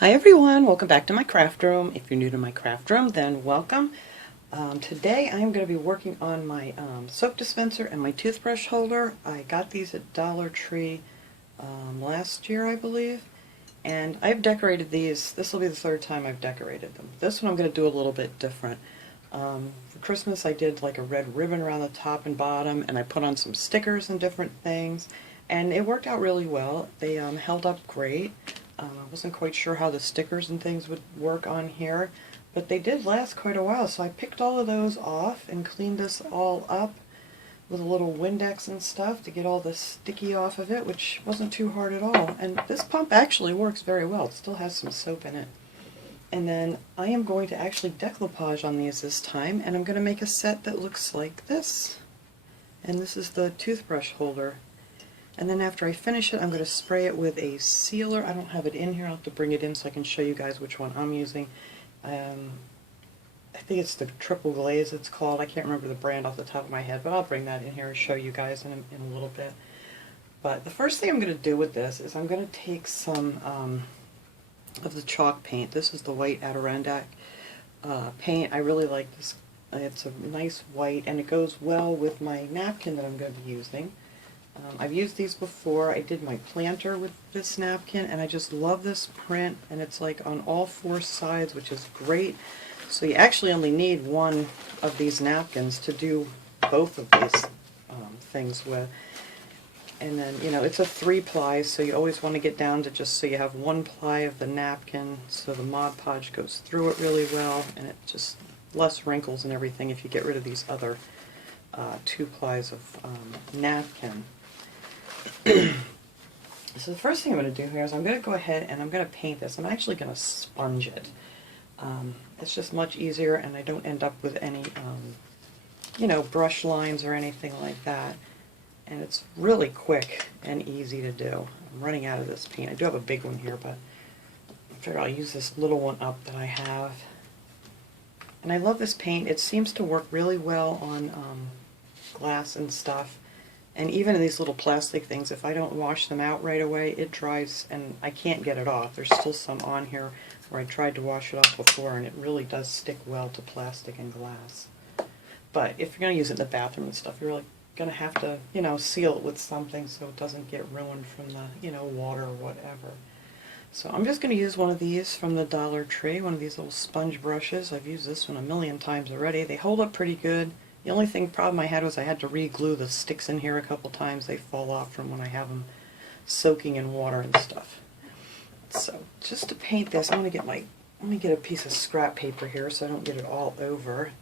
Hi everyone, welcome back to my craft room. If you're new to my craft room, then welcome. Today I'm going to be working on my soap dispenser and my toothbrush holder. I got these at Dollar Tree last year, I believe, and I've decorated these. This will be the third time I've decorated them. This one I'm going to do a little bit different. For Christmas I did like a red ribbon around the top and bottom, and I put on some stickers and different things, and it worked out really well. They held up great. I wasn't quite sure how the stickers and things would work on here, but they did last quite a while, so I picked all of those off and cleaned this all up with a little Windex and stuff to get all the sticky off of it, which wasn't too hard at all. And this pump actually works very well. It still has some soap in it. And then I am going to actually decoupage on these this time, and I'm going to make a set that looks like this. And this is the toothbrush holder. And then after I finish it, I'm going to spray it with a sealer. I don't have it in here. I'll have to bring it in so I can show you guys which one I'm using. I think it's the Triple Glaze it's called. I can't remember the brand off the top of my head, but I'll bring that in here and show you guys in a little bit. But the first thing I'm going to do with this is I'm going to take some of the chalk paint. This is the white Adirondack paint. I really like this. It's a nice white, and it goes well with my napkin that I'm going to be using. I've used these before. I did my planter with this napkin, and I just love this print, and it's like on all four sides, which is great. So you actually only need one of these napkins to do both of these things with. And then, you know, it's a 3-ply, so you always want to get down to just so you have 1 ply of the napkin, so the Mod Podge goes through it really well, and it just less wrinkles and everything if you get rid of these other 2 plies of napkin. So the first thing I'm going to do here is I'm going to go ahead and I'm going to paint this. I'm actually going to sponge it. It's just much easier, and I don't end up with any, you know, brush lines or anything like that. And it's really quick and easy to do. I'm running out of this paint. I do have a big one here, but I figure I'll use this little one up that I have. And I love this paint. It seems to work really well on glass and stuff. And even in these little plastic things, if I don't wash them out right away, it dries and I can't get it off. There's still some on here where I tried to wash it off before, and it really does stick well to plastic and glass. But if you're going to use it in the bathroom and stuff, you're really going to have to, you know, seal it with something so it doesn't get ruined from the, you know, water or whatever. So I'm just going to use one of these from the Dollar Tree, one of these little sponge brushes. I've used this one a million times already. They hold up pretty good. The only problem I had was I had to re-glue the sticks in here a couple times. They fall off from when I have them soaking in water and stuff. So just to paint this, let me get a piece of scrap paper here so I don't get it all over.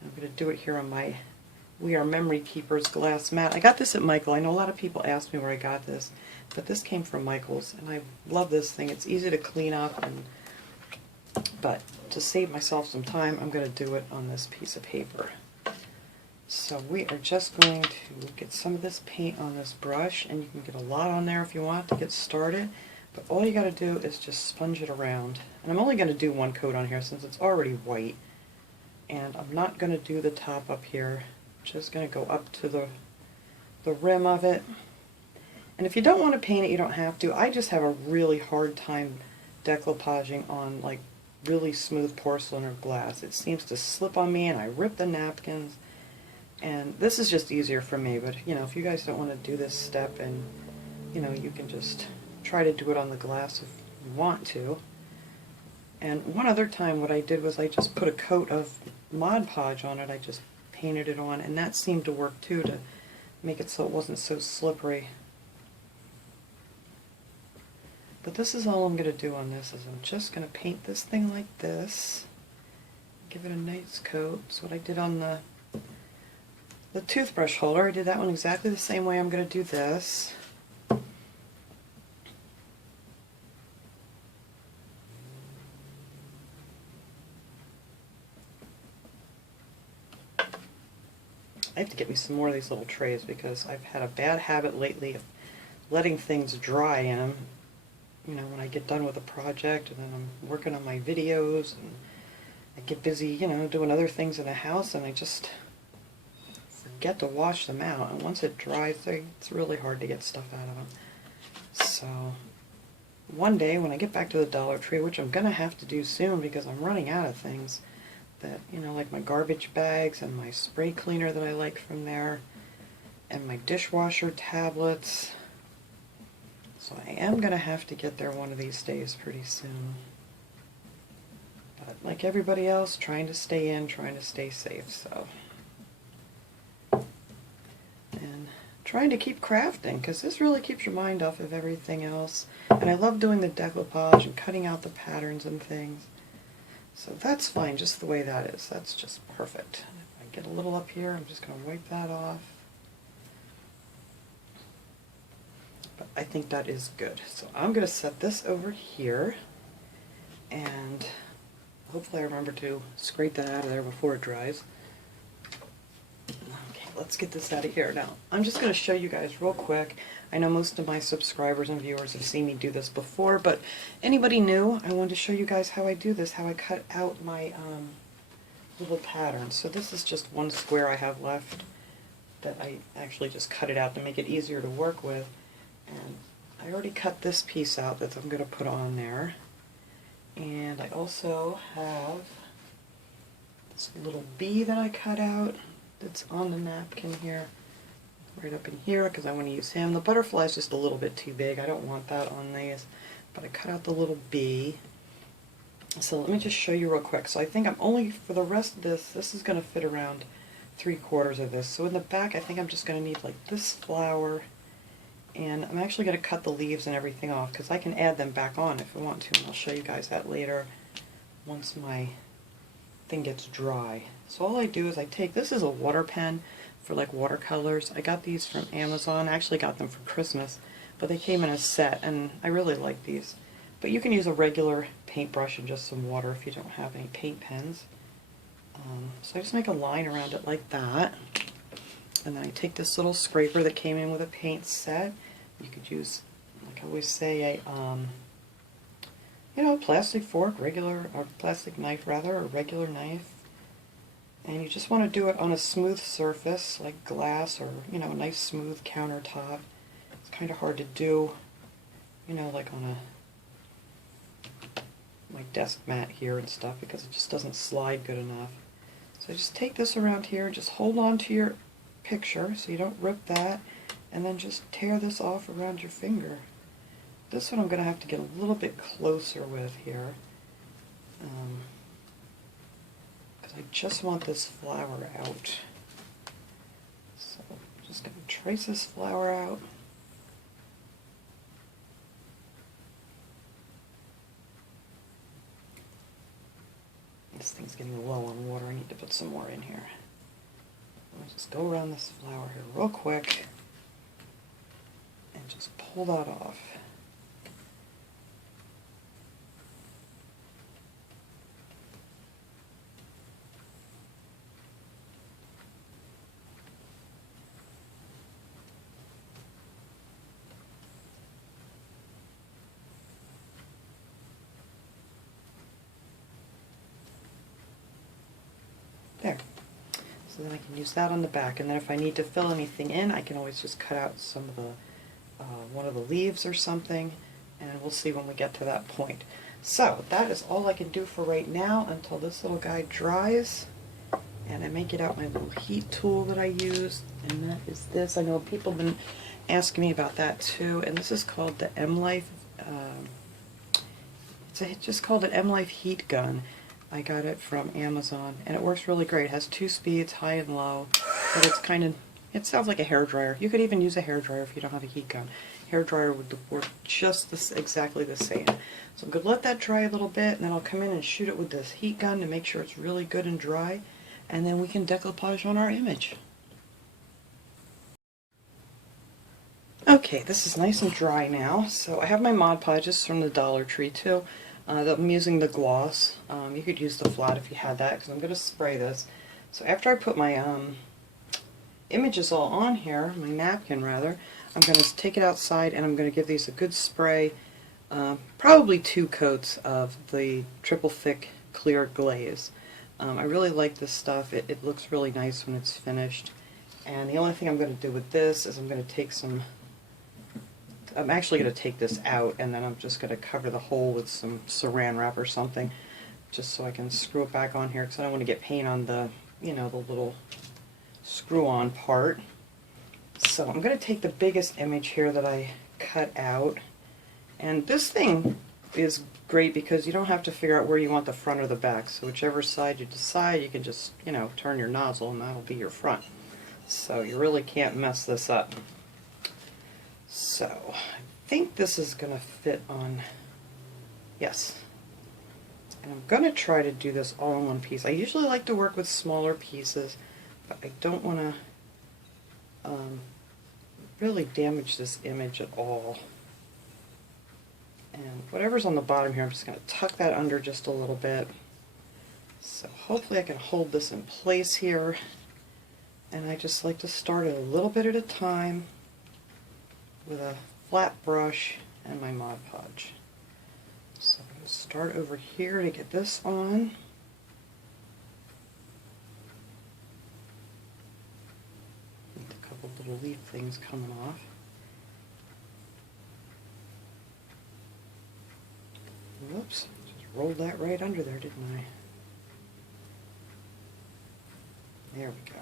I'm going to do it here on my We Are Memory Keepers glass mat. I got this at Michael. I know a lot of people ask me where I got this, but this came from Michael's, and I love this thing. It's easy to clean up, but to save myself some time, I'm going to do it on this piece of paper. So we are just going to get some of this paint on this brush, and you can get a lot on there if you want to get started, but all you got to do is just sponge it around. And I'm only going to do 1 coat on here since it's already white, and I'm not going to do the top up here. I'm just going to go up to the rim of it. And if you don't want to paint it, you don't have to. I just have a really hard time decoupaging on like really smooth porcelain or glass. It seems to slip on me, and I rip the napkins. And this is just easier for me, but you know, if you guys don't want to do this step, and you know, you can just try to do it on the glass if you want to. And one other time what I did was I just put a coat of Mod Podge on it. I just painted it on, and that seemed to work too, to make it so it wasn't so slippery. But this is all I'm going to do on this, is I'm just going to paint this thing like this, give it a nice coat. That's what I did on the toothbrush holder. I did that one exactly the same way I'm going to do this. I have to get me some more of these little trays because I've had a bad habit lately of letting things dry in them. You know, when I get done with a project and then I'm working on my videos and I get busy, you know, doing other things in the house, and I just forget to wash them out, and once it dries, it's really hard to get stuff out of them. So one day when I get back to the Dollar Tree, which I'm going to have to do soon because I'm running out of things that, you know, like my garbage bags and my spray cleaner that I like from there, and my dishwasher tablets. So I am going to have to get there one of these days pretty soon. But like everybody else, trying to stay in, trying to stay safe, so. And trying to keep crafting, because this really keeps your mind off of everything else. And I love doing the decoupage and cutting out the patterns and things. So that's fine, just the way that is. That's just perfect. If I get a little up here, I'm just going to wipe that off. But I think that is good. So I'm going to set this over here, and hopefully I remember to scrape that out of there before it dries. Okay, let's get this out of here. Now, I'm just going to show you guys real quick. I know most of my subscribers and viewers have seen me do this before, but anybody new, I wanted to show you guys how I do this, how I cut out my little patterns. So this is just one square I have left that I actually just cut it out to make it easier to work with. And I already cut this piece out that I'm going to put on there. And I also have this little bee that I cut out that's on the napkin here. Right up in here because I want to use him. The butterfly is just a little bit too big. I don't want that on these. But I cut out the little bee. So let me just show you real quick. So I think I'm only, for the rest of this is going to fit around 3/4 of this. So in the back I think I'm just going to need like this flower. And I'm actually going to cut the leaves and everything off because I can add them back on if I want to. And I'll show you guys that later once my thing gets dry. So all I do is I take, this is a water pen for like watercolors. I got these from Amazon. I actually got them for Christmas, but they came in a set and I really like these. But you can use a regular paintbrush and just some water if you don't have any paint pens. So I just make a line around it like that. And then I take this little scraper that came in with a paint set. You could use, like I always say, a you know, plastic fork, or plastic knife rather, or regular knife. And you just want to do it on a smooth surface, like glass or, you know, a nice smooth countertop. It's kind of hard to do, you know, like on my desk mat here and stuff because it just doesn't slide good enough. So just take this around here, just hold on to your picture so you don't rip that, and then just tear this off around your finger. This one I'm going to have to get a little bit closer with here. I just want this flower out. So I'm just going to trace this flower out. This thing's getting low on water. I need to put some more in here. I'll just go around this flower here real quick and just pull that off. There. So then I can use that on the back, and then if I need to fill anything in, I can always just cut out some of the one of the leaves or something, and we'll see when we get to that point. So that is all I can do for right now until this little guy dries, and I may get out my little heat tool that I use, and that is this. I know people have been asking me about that too, and this is called the M-Life. It's just called an M-Life heat gun. I got it from Amazon, and it works really great. It has 2 speeds, high and low, but it's kind of, it sounds like a hairdryer. You could even use a hairdryer if you don't have a heat gun. Hairdryer would work just exactly the same. So I'm going to let that dry a little bit, and then I'll come in and shoot it with this heat gun to make sure it's really good and dry, and then we can decoupage on our image. Okay, this is nice and dry now. So I have my Mod Podges from the Dollar Tree too. I'm using the gloss. You could use the flat if you had that, because I'm going to spray this. So after I put my images all on here, my napkin rather, I'm going to take it outside and I'm going to give these a good spray, probably 2 coats of the triple thick clear glaze. I really like this stuff. It looks really nice when it's finished. And the only thing I'm going to do with this is I'm going to take some I'm actually going to take this out, and then I'm just going to cover the hole with some saran wrap or something, just so I can screw it back on here, because I don't want to get paint on the, you know, the little screw-on part. So I'm going to take the biggest image here that I cut out, and this thing is great because you don't have to figure out where you want the front or the back. So whichever side you decide, you can just, you know, turn your nozzle and that'll be your front. So you really can't mess this up. So I think this is going to fit on, yes. And I'm going to try to do this all in one piece. I usually like to work with smaller pieces, but I don't want to really damage this image at all. And whatever's on the bottom here, I'm just going to tuck that under just a little bit. So hopefully I can hold this in place here. And I just like to start it a little bit at a time with a flat brush and my Mod Podge. So I'm going to start over here to get this on. A couple little leaf things coming off. Whoops, just rolled that right under there, didn't I? There we go.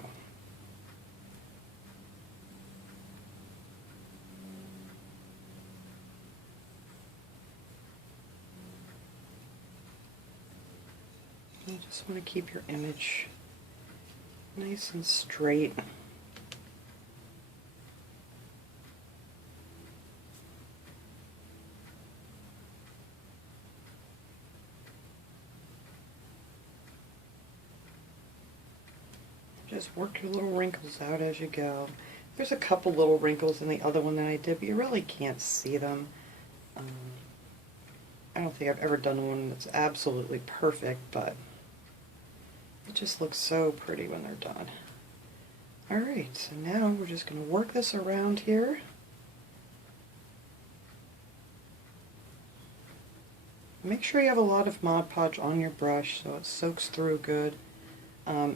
You just want to keep your image nice and straight. Just work your little wrinkles out as you go. There's a couple little wrinkles in the other one that I did, but you really can't see them. I don't think I've ever done one that's absolutely perfect, but it just looks so pretty when they're done. Alright, so now we're just going to work this around here. Make sure you have a lot of Mod Podge on your brush so it soaks through good.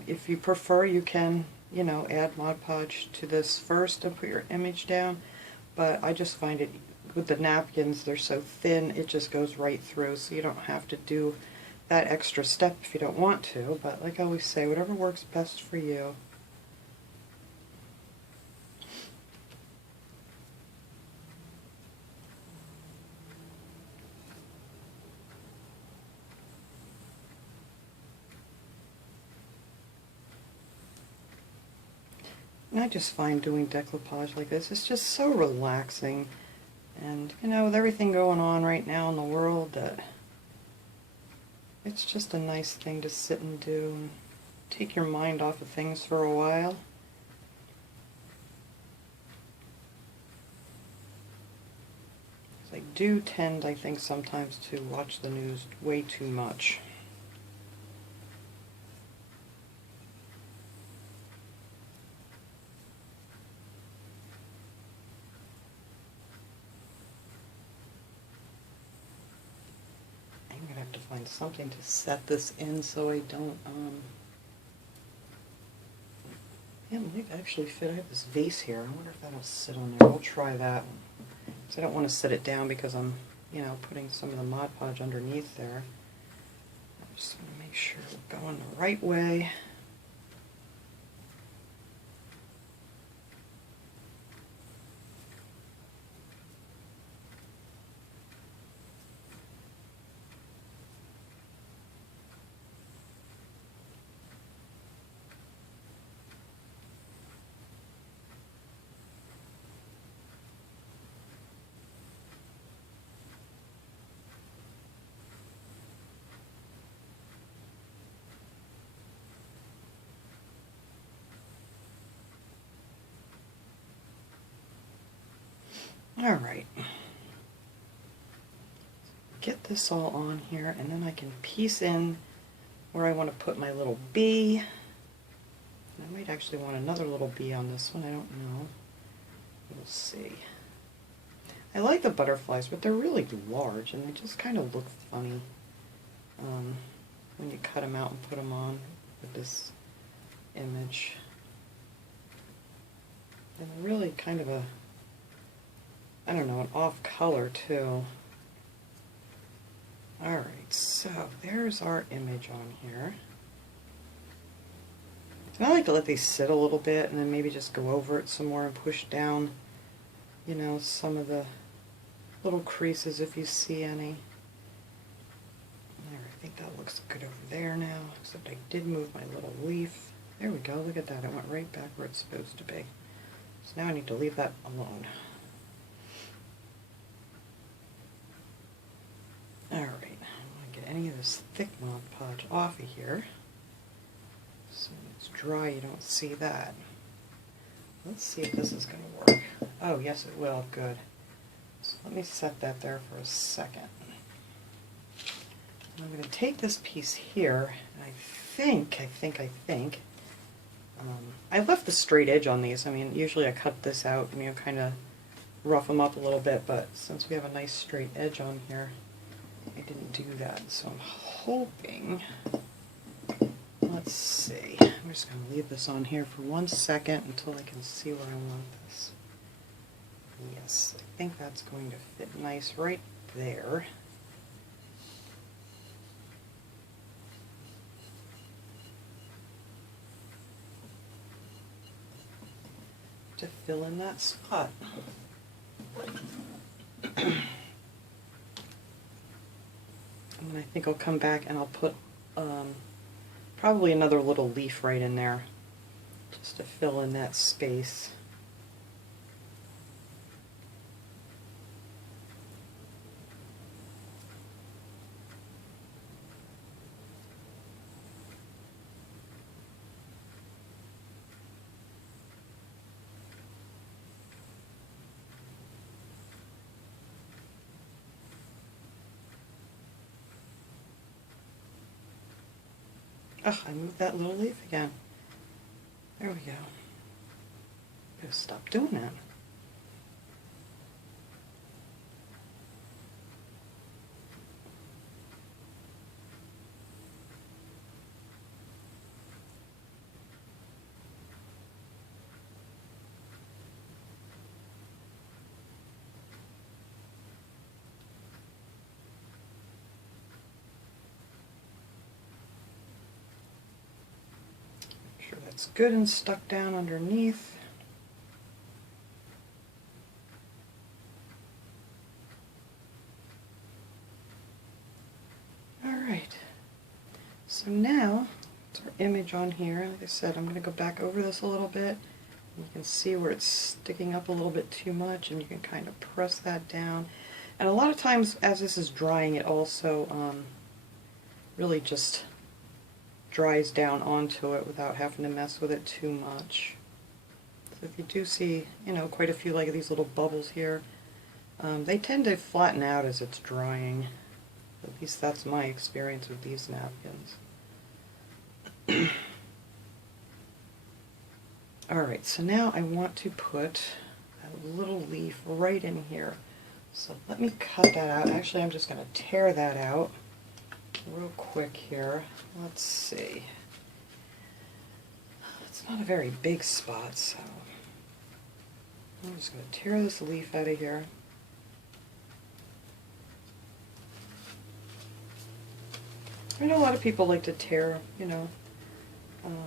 If you prefer, you can, you know, add Mod Podge to this first and put your image down, but I just find it, with the napkins, they're so thin, it just goes right through, so you don't have to do that extra step if you don't want to, but like I always say, whatever works best for you. And I just find doing decoupage like this is just so relaxing. And, you know, with everything going on right now in the world, that it's just a nice thing to sit and do and take your mind off of things for a while. I do tend, I think, sometimes to watch the news way too much. To find something to set this in so I don't, yeah, it might actually fit. I have this vase here. I wonder if that'll sit on there. I'll try that. So I don't want to set it down because I'm, you know, putting some of the Mod Podge underneath there. I just want to make sure we're going the right way. Alright, get this all on here, and then I can piece in where I want to put my little bee. I might actually want another little bee on this one, I don't know. We'll see. I like the butterflies, but they're really large, and they just kind of look funny when you cut them out and put them on with this image. And they're really kind of a I don't know, an off color too. Alright, so there's our image on here. I like to let these sit a little bit and then maybe just go over it some more and push down, you know, some of the little creases if you see any. There, I think that looks good over there now, except I did move my little leaf. There we go, look at that, it went right back where it's supposed to be. So now I need to leave that alone. Alright, I don't want to get any of this thick Mod Podge off of here. So when it's dry, you don't see that. Let's see if this is going to work. Oh, yes it will, good. So let me set that there for a second. And I'm going to take this piece here, and I think, I left the straight edge on these. I mean, usually I cut this out and, you know, kind of rough them up a little bit, but since we have a nice straight edge on here, I didn't do that. So I'm hoping, let's see, I'm just going to leave this on here for 1 second until I can see where I want this. Yes, I think that's going to fit nice right there. To fill in that spot. And then I think I'll come back and I'll put probably another little leaf right in there just to fill in that space. Ugh, I moved that little leaf again. There we go. Gotta stop doing that. It's good and stuck down underneath. Alright, so now it's our image on here. Like I said, I'm going to go back over this a little bit. You can see where it's sticking up a little bit too much, and you can kind of press that down. And a lot of times as this is drying, it also really just dries down onto it without having to mess with it too much. So if you do see, you know, quite a few like these little bubbles here, they tend to flatten out as it's drying. At least that's my experience with these napkins. Alright, so now I want to put a little leaf right in here. So let me cut that out. Actually, I'm just going to tear that out real quick here. Let's see. It's not a very big spot, so I'm just going to tear this leaf out of here. I know a lot of people like to tear, you know,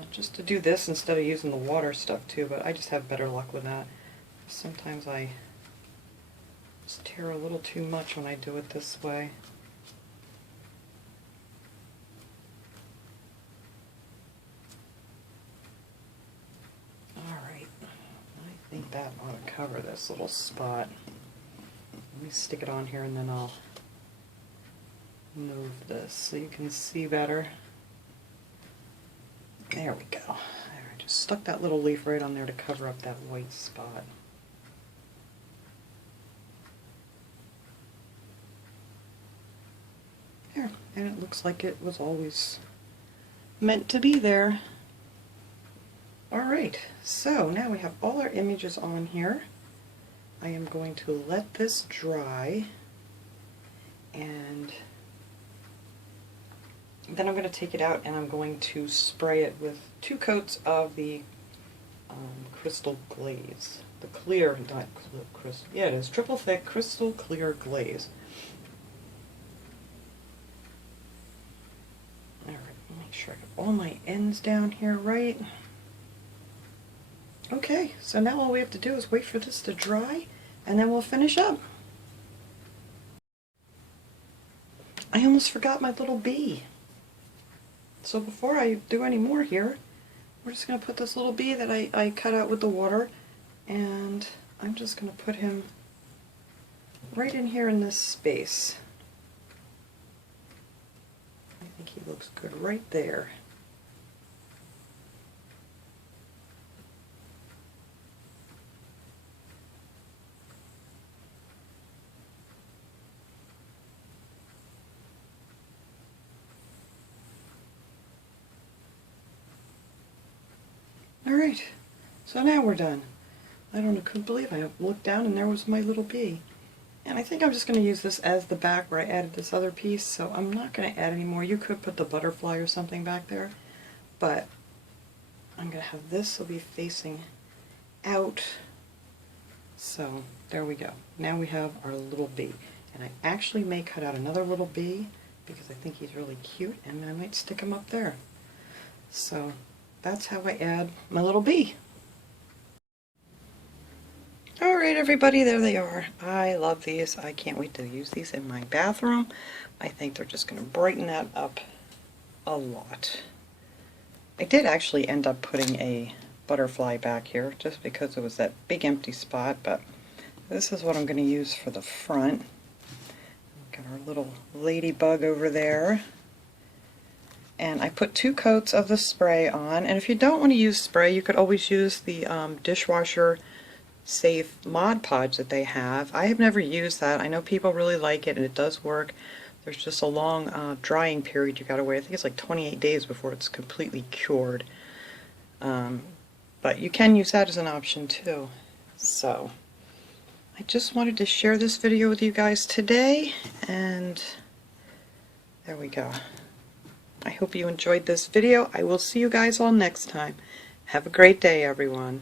just to do this instead of using the water stuff too, but I just have better luck with that. Sometimes I just tear a little too much when I do it this way. Alright, I think that ought to cover this little spot. Let me stick it on here and then I'll move this so you can see better. There we go. There, I just stuck that little leaf right on there to cover up that white spot. There, and it looks like it was always meant to be there. Alright, so now we have all our images on here. I am going to let this dry, and then I'm going to take it out and I'm going to spray it with 2 coats of the crystal glaze. The clear, not crystal, yeah it is, triple thick crystal clear glaze. Alright, make sure I get all my ends down here right. Okay, so now all we have to do is wait for this to dry, and then we'll finish up. I almost forgot my little bee. So before I do any more here, we're just going to put this little bee that I cut out with the water, and I'm just going to put him right in here in this space. I think he looks good right there. Alright, so now we're done. I couldn't believe I looked down and there was my little bee. And I think I'm just going to use this as the back where I added this other piece, so I'm not going to add any more. You could put the butterfly or something back there, but I'm going to have this will be facing out. So there we go. Now we have our little bee. And I actually may cut out another little bee because I think he's really cute, and I might stick him up there. So that's how I add my little bee. Alright everybody, there they are. I love these. I can't wait to use these in my bathroom. I think they're just going to brighten that up a lot. I did actually end up putting a butterfly back here just because it was that big empty spot, but this is what I'm going to use for the front. Got our little ladybug over there. And I put 2 coats of the spray on, and if you don't want to use spray, you could always use the dishwasher safe Mod Podge that they have. I have never used that. I know people really like it and it does work. There's just a long drying period you gotta wait. I think it's like 28 days before it's completely cured. But you can use that as an option too. So I just wanted to share this video with you guys today, and there we go. I hope you enjoyed this video. I will see you guys all next time. Have a great day, everyone.